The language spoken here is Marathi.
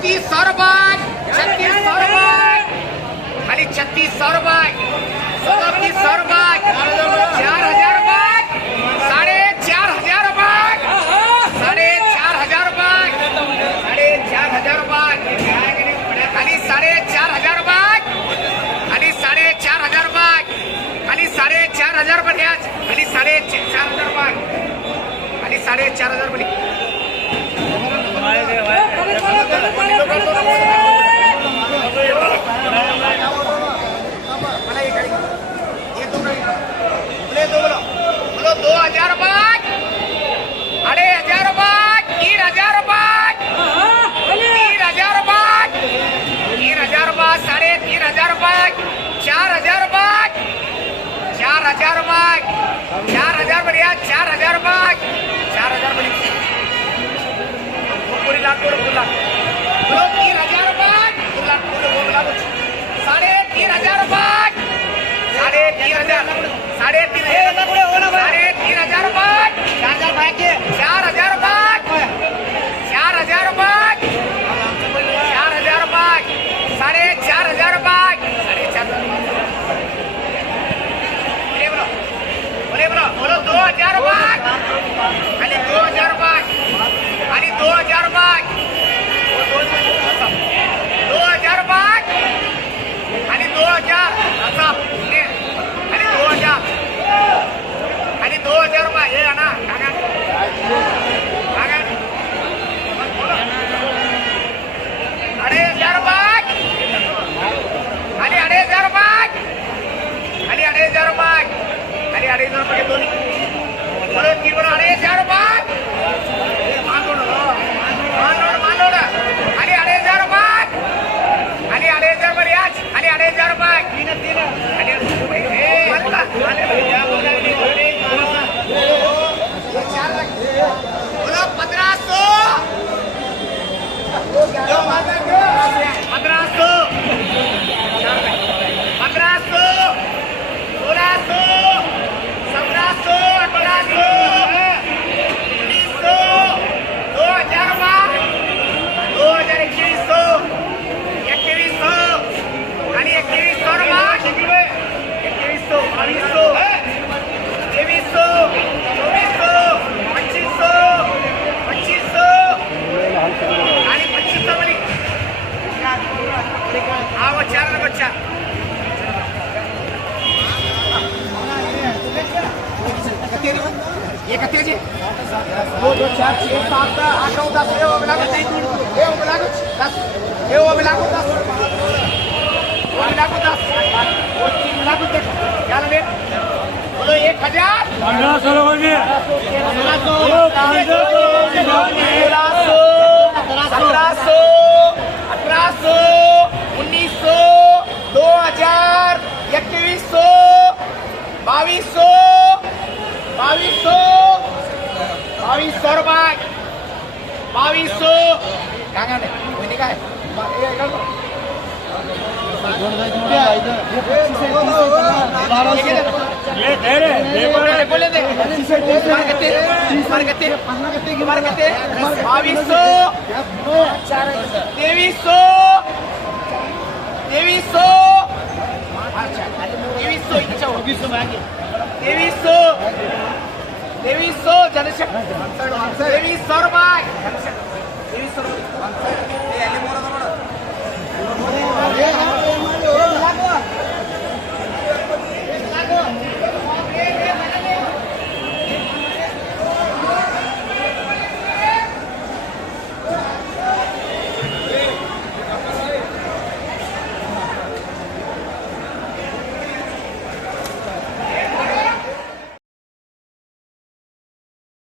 ₹36,000 ₹36,000 खाली ₹36,000 ₹37,000 ₹4,000 ₹4,500 ₹4,500 ₹4,500 खाली ₹4,500 खाली ₹4,500 खाली ₹4,500 पण याच खाली ₹4,500 खाली ₹4,500 बोली मला एक गाडी ये दो गाडी बोलो 2,000 ₹2,500 ₹3,000 ₹3,000 ₹3,000 ₹3,500 ₹4,000 4,000 4,000 बढ़िया ₹4,000 4,000 बढ़िया पूरी लाख बोलो 3,000 लाख बोलो 3,500 3,500 3,500 3,000 4,000 4,000 4,000 4,000 बोलो 2,000 खाली 2,000 आणि 2,000 2,000 आणि 2,000 असा आणि 2,000 आणि 2,000 हे ना काका ₹2,500 खाली ₹2,500 खाली ₹2,500 खाली ₹2,500 दोन्ही बोलो की बोलो ₹2,500 मानोड खाली ₹2,500 खाली ₹2,500 याच खाली ₹2,500 बोलो 1,500 1,500 1,500 1,600 1,700 1,800 1,900 2,000 2,000 2100 आणि 2100 2100 2200 2300 2400 2500 2500 आणि 2500 मध्ये हा वो 4 नंबर 4 ये कते जी 2 2 4 6 7 8 9 10 हे मिला के 10 हे मिला के 10 हे मिला के 10 वो मिला के 10 वो 3 मिला के देखो क्या ले बोलो 1,000 1500 हो गया 1,500 1,700 1,800 1,900 2,000 2100 2200 ₹2,200 2200 काय गाणे म्हणजे काय बोले दे 2200 ₹2,200 जनशक्ती ₹2,200 ₹2,200